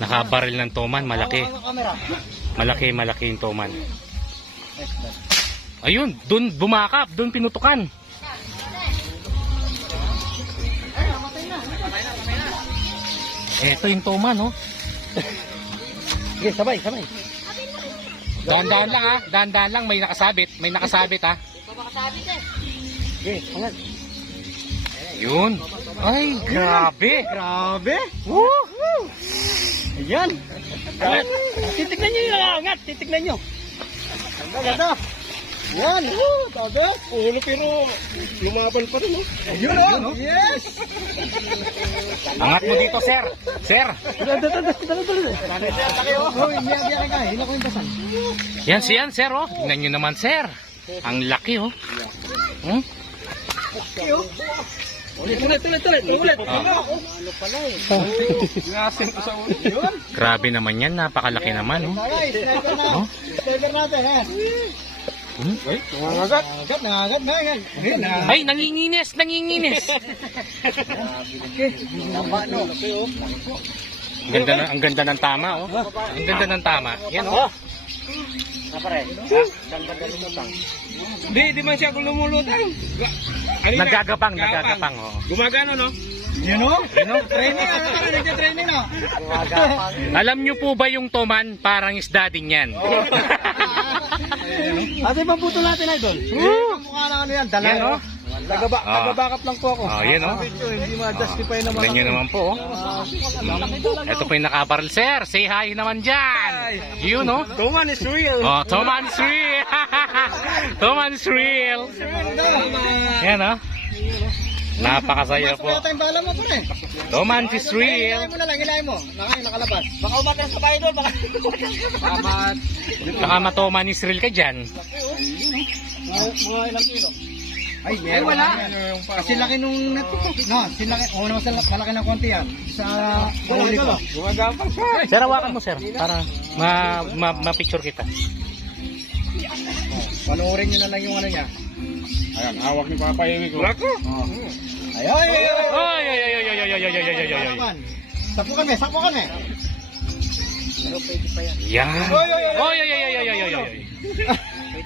Nakabaril ng toman, malaki. Malaki, malaki yung toman. Ayun, dun bumakap, dun pinutukan. Eto yung toman, oh. Sige, sabay, sabay. Dahan-dahan lang ha, dahan-dahan lang, may nakasabit, may nakasabit ha. Sige, angat. Yun. Ay, grabe. Grabe. Woo! Ayan. Angat. Titignan nyo yung angat. Titignan nyo. Ganda, ganda. Yan. Woo, tabi. Ulo pero lumaban pa rin. Oh. Ayun, oh. Yes. Angat mo dito, sir. Sir. Oh, hindi. Hila ko yung basan. Yan siyan, sir, oh. Tingnan nyo naman, sir. Ang laki, oh. Hmm? Ulit, ulit, ulit, ulit. Ulit. Ah. Ano pala eh. Ngasin ko sa ulit. Yun. Grabe naman yan, napakalaki naman, oh. Na. Oh. Sniper natin, eh. Hmm? Ay, nangangagat. Nangangagat, nangangagat na yan. Ayun, na. Ay, nanginginis, nanginginis. Ang ganda, na, ang ganda ng tama, oh. Ang ganda ng tama. Yan, oh. Napare. Saan ba galing utang? Di, di man siya kung lumulutang. Ano? Nagagapang, nagagapang, oh. Gumagano, no? Yun, no? Yan, oh. Training, ano ka? Nagka-training, no? Gumagapang. Alam nyo po ba yung toman, parang isda din yan. Ate, paputo natin, idol. Mukha na ano yan, dala. Yan, oh. Tagaba, Ah. tagabackup lang po ako. Oh, yan, oh. Hindi ma-justify naman. Nyo naman po, oh. Mm. Ito po yung nakabaril, sir. Say hi naman dyan. Yun, oh. Tuman is real. Oh, Toman is real. Toman is real. Yan, oh. Napakasaya po. Toman is real. Hilahin mo na lang, hilahin mo. Naka, nakalabas. Baka umatras sa bahay doon. Baka matoman is real ka dyan. Mga ilang kilo? Ay, meron. wala. Kasi laki nung net. No, sinlaki. Oo naman sa malaki ng konti yan. Sa huli ko. Gumagapang siya. Sir, hawakan mo, sir. Para ma, ma, ma-picture kita. Panoorin nyo na lang yung ano niya. Ayan, hawak ni Papa Emi ko. Lako. Oh. Ay, ay, ay, ay. Ay, ay, ay, ay, ay, ay, ay, ay, ay, ay, ay, ay. Sapo kami, sapo kami. Pero pwede pa yan. Yan. Oy, oy, oy. Oy, ay, ay, ay, ay, ay, ay, ay. Pwede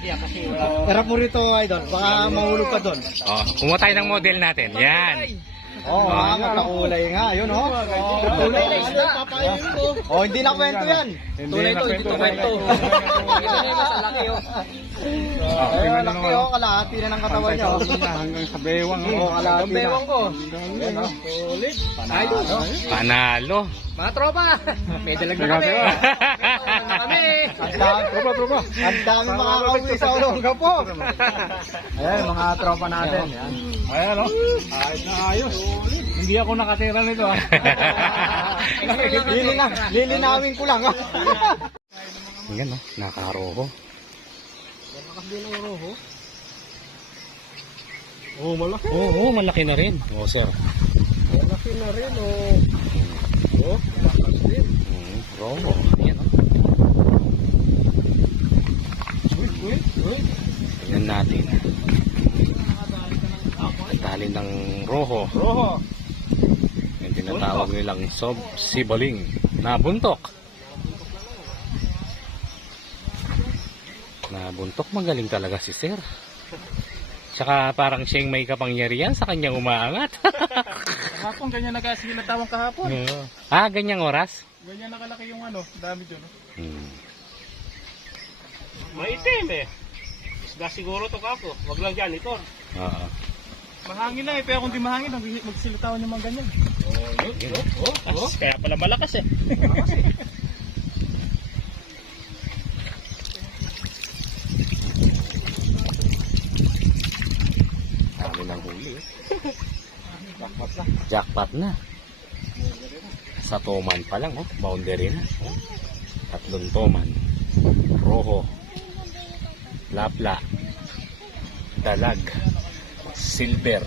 yan kasi wala. Harap mo rito, idol. Baka mahulog ka doon. Oh, kumuha tayo ng model natin. Yan. Oo, oh, ah, magkakulay nga. Yun, oh. Kulay na isda. Oh, hindi na kwento yan. Tunay to, hindi to kwento. Ito na yung sa laki, oh. Ay, laki, oh. Kalahati na ng katawan niya, oh. Hanggang sa bewang. Oo, kalahati na. ko. Yan, oh. Solid. Oh. Panalo. Mga tropa, may dalag na kami. kami. Ang dami, tropa, tropa. Ang dami makakauwi sa Olongga po. Ayan, mga tropa natin. Yan. Ayan, oh. Ayos na ayos. Hindi ako nakatira nito, ah. Lili na, lilinawin ko lang. ah. Yan, no? Nakaroho. Oh, malaki. Oo, oh, malaki na rin. Oo, sir. Malaki na rin, oh. Oh, malakas din. Mm, roho. Yan, no? Uy, uy, uy. Tingnan natin. Tali ng roho. Roho. Yung tinatawag nilang sob sibaling na buntok. Na buntok magaling talaga si sir. Tsaka parang siyang may kapangyarihan sa kanyang umaangat. Kahapon, ganyan nagkasilatawang kahapon. Oo. ah, ganyang oras? Ganyan nakalaki yung ano, dami dyan. Hmm. Maitim eh. Isda siguro to kapo. Wag lang dyan, ito. Oo. Mahangin na eh, pero kung di mahangin, mag- magsilitawan yung mga ganyan. Yun. Oh, Kaya pala malakas eh. Dami ng huli. eh. Jackpot na. Sa toman pa lang, oh. boundary na. Tatlong toman. Roho. Lapla. Dalag. Silver.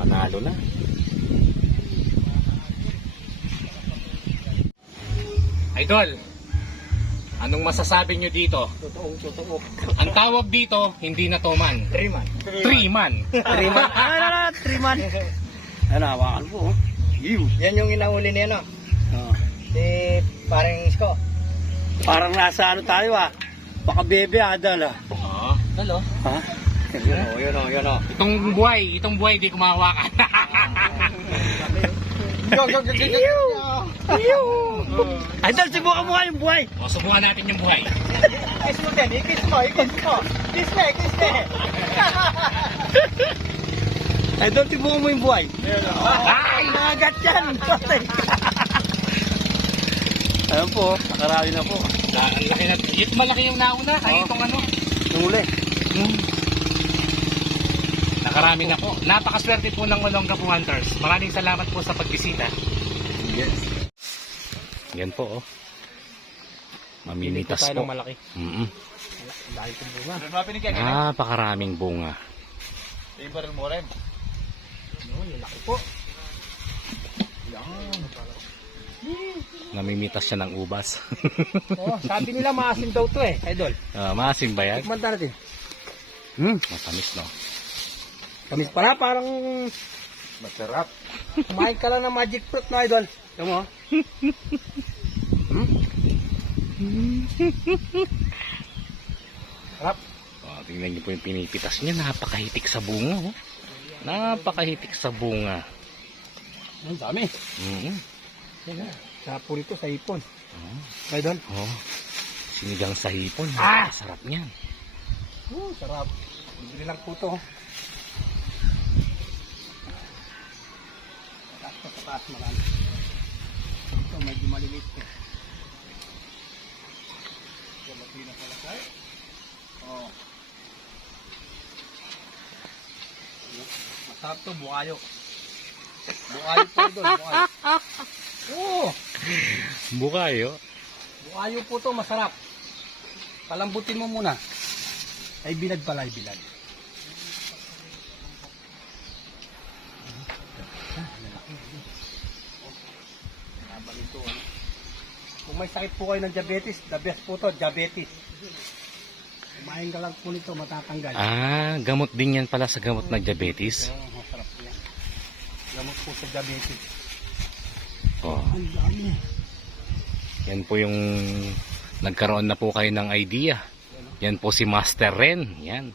Panalo na. Idol, anong masasabi nyo dito? Totoong, totoo. Ang tawag dito, hindi na toman. Three man. Three man. Three man. Ano, ano, three man. Ano, hawakan po. oh. Yan yung inahuli niya, no? Ah. Parang isko. Parang nasa ano tayo ah. Baka bebe adal ah. Oo. Hello? Ha? Yun o, yun o, yun o. Itong buhay, itong buhay hindi kumahawakan. Idol, subukan mo nga yung buhay. o, subukan natin yung buhay. Kiss mo din, ikis mo, ikis mo. Kiss na, kiss na. Idol, subukan mo yung buhay. Ay, nagat yan. Ayun po, nakarami na po. Ang laki na. Malaki yung nauna. Ay, itong ano. Yung uli. Hmm. Nakarami na po. Napakaswerte po ng Olonga po Hunters. Maraming salamat po sa pagbisita. Yes. Yan po, oh. Mamimitas po. malaki. Mm Dahil kong bunga. Ano? Napakaraming bunga. Favorite mo rin. Yun, yung laki po. Namimitas siya ng ubas. Oh, sabi nila maasim daw to eh, idol. Ah, maasim ba yan? Tikman natin. Hmm, matamis no. Kamis para parang Masarap. kumain ka lang ng magic fruit na idol. Tignan mo. Sarap. Oh, tingnan niyo po yung pinipitas niya. Napakahitik sa bunga. Oh. Napakahitik sa bunga. Ang dami. Mm Yan na. Sa pulito, sa ipon. Oh. Idol. oh. Sinigang sa hipon. Ah! Sarap niyan. Oh, sarap. Bibili lang po to. Taas marami. Ito medyo maliliit eh. Ito mati na pala tayo. Oh. Masarap to, bukayo. Bukayo po doon, bukayo. Oh, Bukayo. bukayo po to, masarap. Palambutin mo muna. Ay bilad pala, ay bilad. Kung may sakit po kayo ng diabetes, the best po to, diabetes. Kumain ka lang po nito, matatanggal. Ah, gamot din yan pala sa gamot na diabetes. Oo, masarap po yan. Gamot po sa diabetes. Oh. Ang dami. Yan po yung nagkaroon na po kayo ng idea. Yan po si Master Ren. Yan.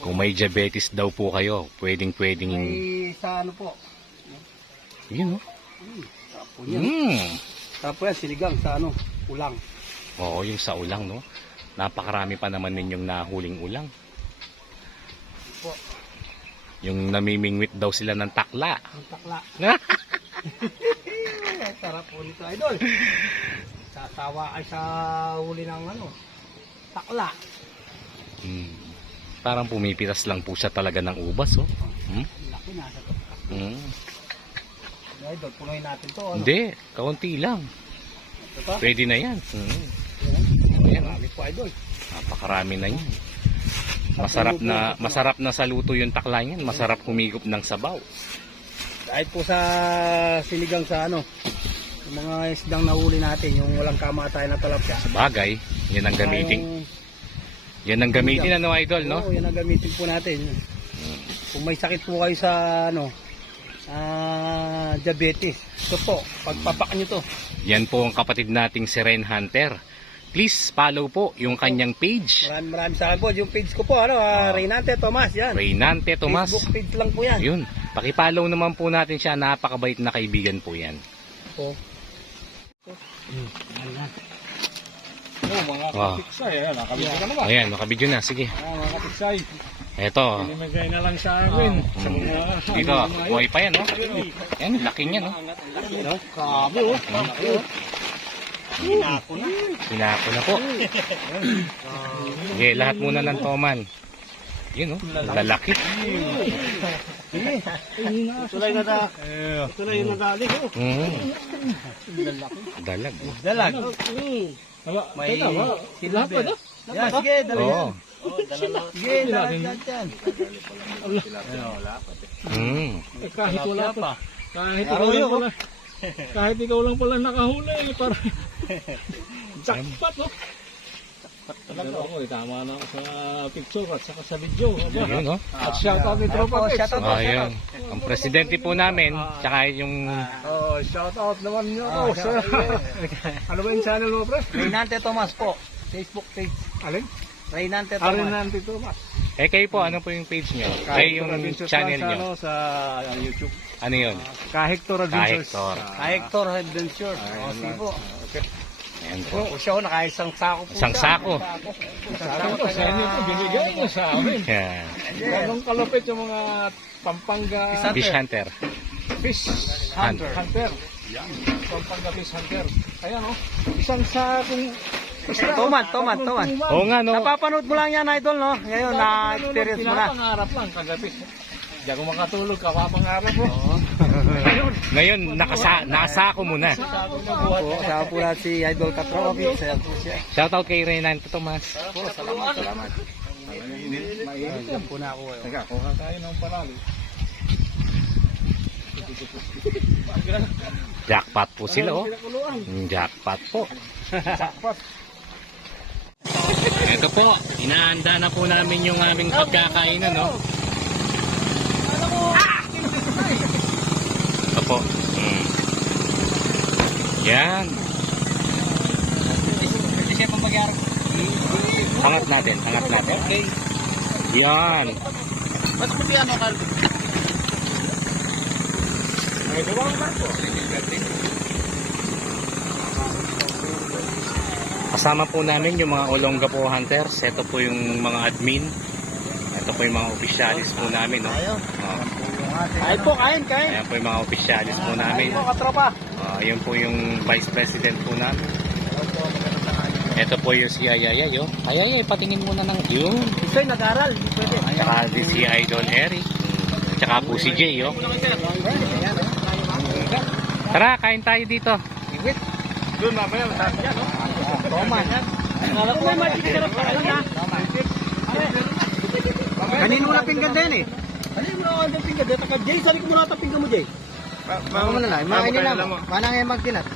Kung may diabetes daw po kayo, pwedeng pwedeng May sa ano po. yun oh. Hmm, sarap po yan. Mm. Po yan, sinigang sa ano, ulang. Oo, yung sa ulang no. Napakarami pa naman ninyong nahuling ulang. Po. Yung namimingwit daw sila ng takla. Ang takla. Sarap po nito, idol. Sa sawa ay sa huli ng ano, takla. Mm. Parang pumipitas lang po siya talaga ng ubas oh. Hmm? Laki na sa to. Mm. Idol, punuin natin to. Ano? Hindi, kaunti lang. Ito pa? Pwede na yan. Mm. Ayan, marami po, idol. Napakarami na yan. Masarap na masarap na sa luto yung takla niyan. Masarap humigop ng sabaw. Dahil po sa sinigang sa ano, yung mga isdang nahuli natin, yung walang kamatayan na talapya. Bagay, yan ang gamitin. Yan ang gamitin ano idol, no? Oo, yan ang gamitin po natin. Kung may sakit po kayo sa ano, ah diabetes, ito po, pagpapak nyo to. Yan po ang kapatid nating si Ren Hunter. Please follow po yung kanyang page. Maraming maraming sa po. Yung page ko po, ano, ah, Ah. Reynante Tomas, yan. Reynante Tomas. Facebook page lang po yan. Yun. Pakipollow naman po natin siya. Napakabait na kaibigan po yan. Po. Oh, mga Wow. kapiksay. Ayan, nakabigyan ka na ba? Ayan, makabidyo na. Sige. Ah, mga kapiksay. Eto. Pinimigay na lang sa amin. Sa Mm. mga... Dito, buhay pa yan, no? Yan, laki niya, no? No? Grabe, oh. Laki, oh. Inapo na. Sinako na po. Sige, lahat muna ng toman. Yun, no? Lalaki. Tulay na da. Tulay na dali. Mm. Dalag. oh. Dalag. May silver. Yan, sige, dali yan. Sige, dalag yan dyan. Mm. Eh, kahit wala pa. Kahit ikaw lang pala. Kahit ikaw lang pala nakahuli. eh, Para jackpot, oh. Talaga ako eh, tama na ako sa picture at saka sa video. Yun, no? At shout out ni Tropa Pets. Oh, yun. Ang presidente po namin, tsaka yung Oh, shout out naman nyo ako sa... ano ba yung channel mo, pre? Reynante Tomas po. Facebook page. Alin? Reynante Tomas. na Tito Mas. Eh kayo po, ano po yung page nyo? Ay yung channel nyo. ano, sa uh, YouTube. Ano yun? Kahektor Adventures. Kahektor. Kay Hector Adventure. O, sige po. Ayan po. O siya, oh, nakaisang sako po Isang siya. sako. Sabi ko, sa inyo po, binigay nyo sa amin. Yan. Ganong kalapit yung mga Pampanga Fish hunter. fish Hunter. hunter. Pampanga fish hunter. Ayan oh, isang sakong. Toman, toman, toman. Oo nga, no? Napapanood mo lang yan, idol, no? Ngayon, na-experience mo na. Pinapangarap lang kagabi. Hindi ako makatulog, kapapangarap mo. Ngayon, nakasa nakasako mo na. Na. Po, kasama po lahat si Idol siya. Shoutout kay Renan Tomas. Po, salamat, salamat. Mainit yan. po na ako. eh. Teka, kuha tayo ng palali. Jackpot po sila, oh. Jackpot po. Ito po, inaanda na po namin yung aming pagkakainan, no? Ito po. Mm. Yan. Angat natin, angat natin. Yan. Mas puti ano, Calvin? Kasama po namin yung mga Olonga po hunters. Ito po yung mga admin. Ito po yung mga officialis po namin, no? Oh. Kain po, kain, kain. Ayan po yung mga officialis po namin. Kain po, katropa. Yun po yung vice president po namin. Ito po yung si Ayayay, oh. Ayayay, patingin muna ng yun. Isa'y nag-aral, hindi pwede. Tsaka din si Idol Eric. Tsaka po si Jay, oh. Tara, kain tayo dito. Doon mamaya, masarap yan, no? Toman. Alam ko, may magic sarap pa lang, ha? Kanino mo na pinggan din, eh? Kanino mo na pinggan din? Taka, Jay, sabi ko mo na pinggan mo, Jay. Mama na lang, makainin lang. Mana nga magtinat.